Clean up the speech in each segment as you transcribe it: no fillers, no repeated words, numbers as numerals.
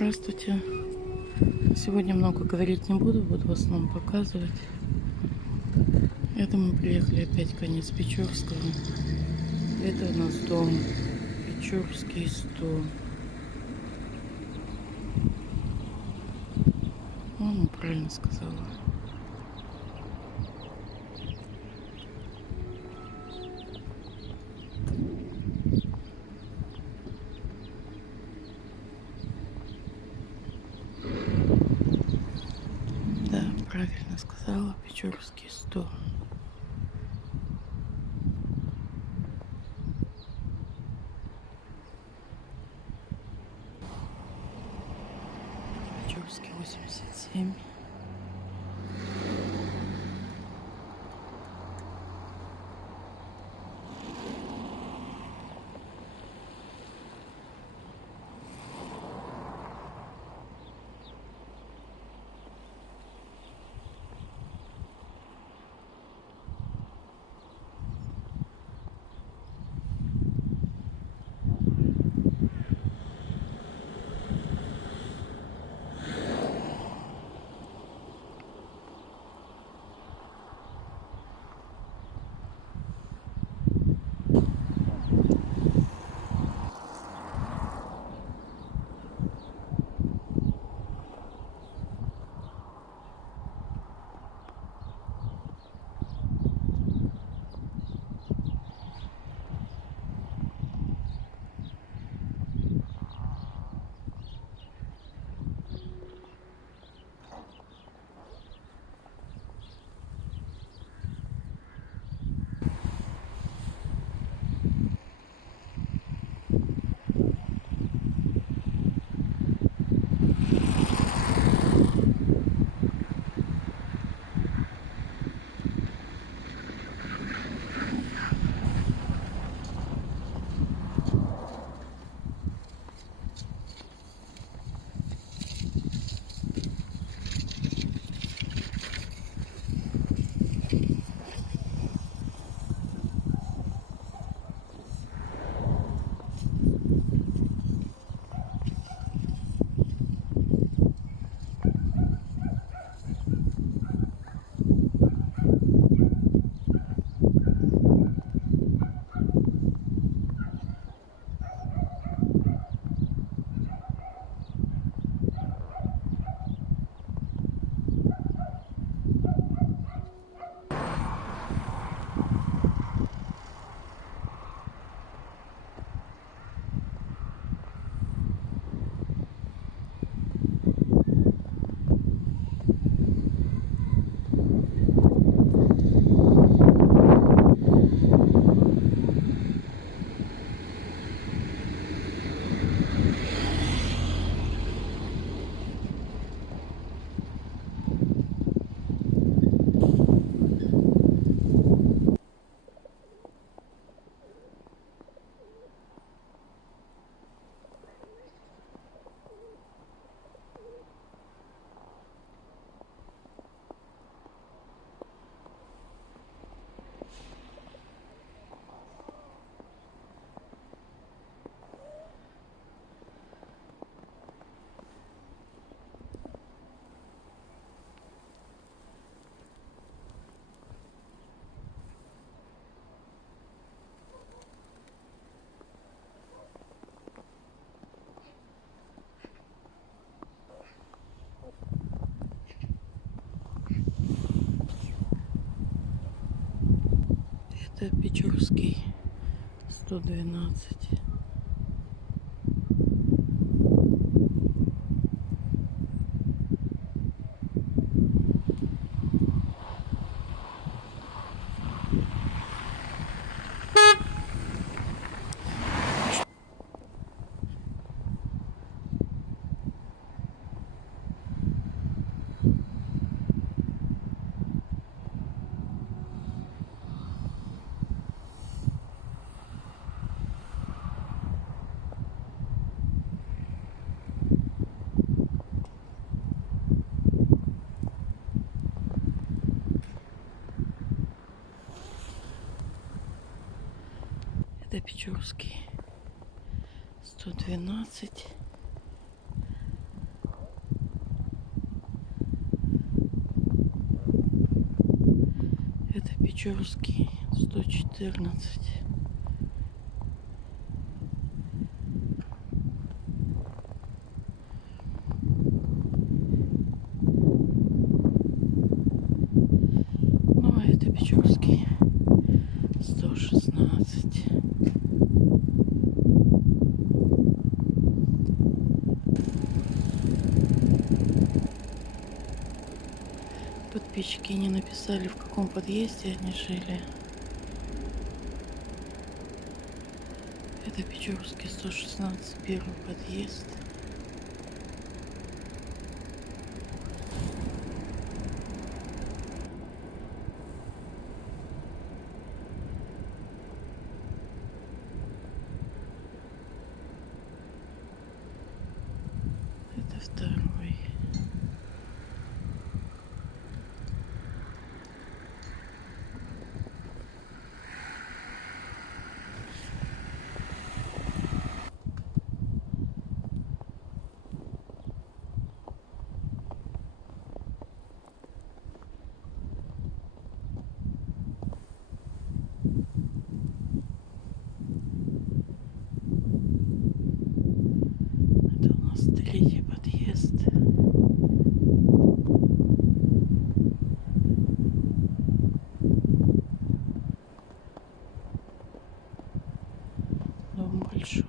Здравствуйте. Сегодня много говорить не буду, буду в основном показывать. Это мы приехали опять конец Печорского. Это у нас дом Печорский 100. Ну, правильно сказала. Да, правильно сказала, Печорский 100. Печорский 87. Это Печорский 112. Это Печорский 112. Печорский, 114. Ну, а это Печорский, 116. Подписчики не написали, в каком подъезде они жили. Это Печорский, 116, первый подъезд. Это второй. Это у нас третий подъезд. Дом большой.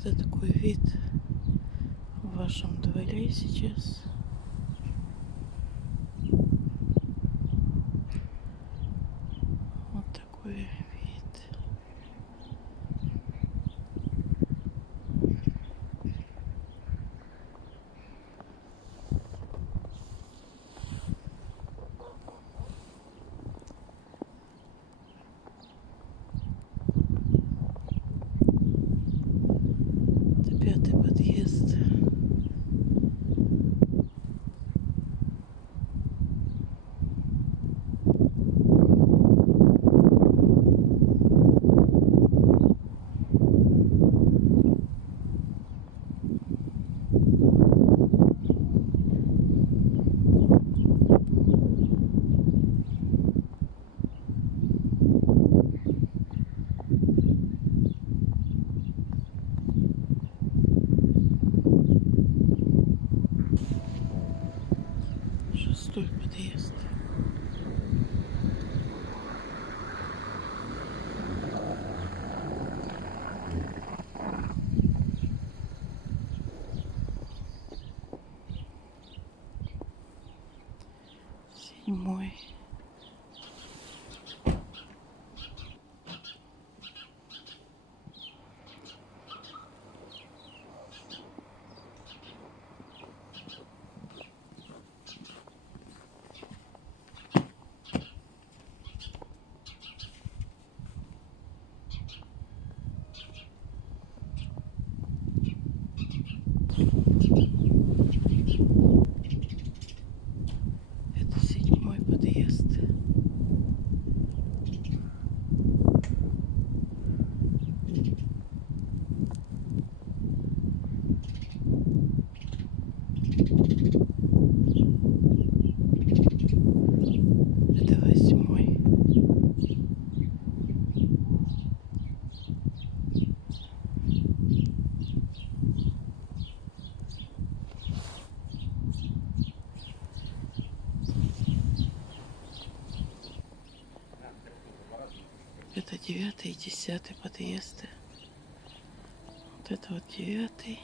Это такой вид в вашем дворе сейчас. Вот такой вид. Это пятый подъезд. Шестой подъезд. Седьмой. Это седьмой подъезд. Это восьмой. Это девятый и десятый подъезды. Вот это вот девятый.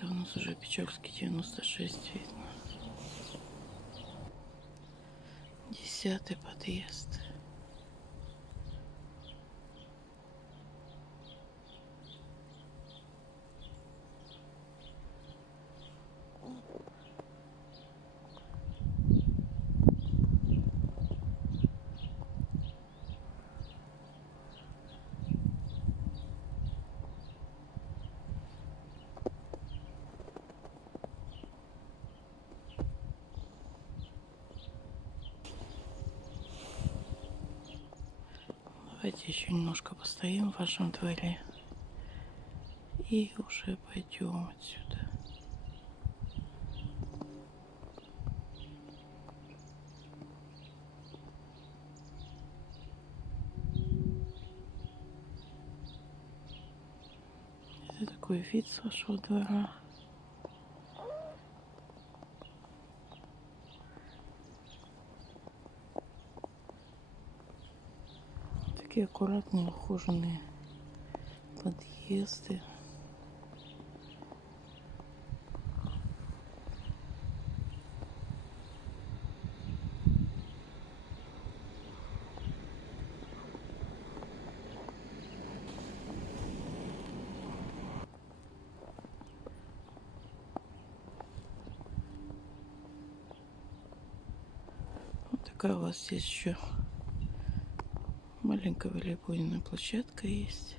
Это у нас уже Печорский 96 видно. 10-й подъезд. Давайте еще немножко постоим в вашем дворе и уже пойдем отсюда. Это такой вид с вашего двора. Такие аккуратные, ухоженные подъезды. Вот такая у вас здесь еще маленькая волейбольная площадка есть.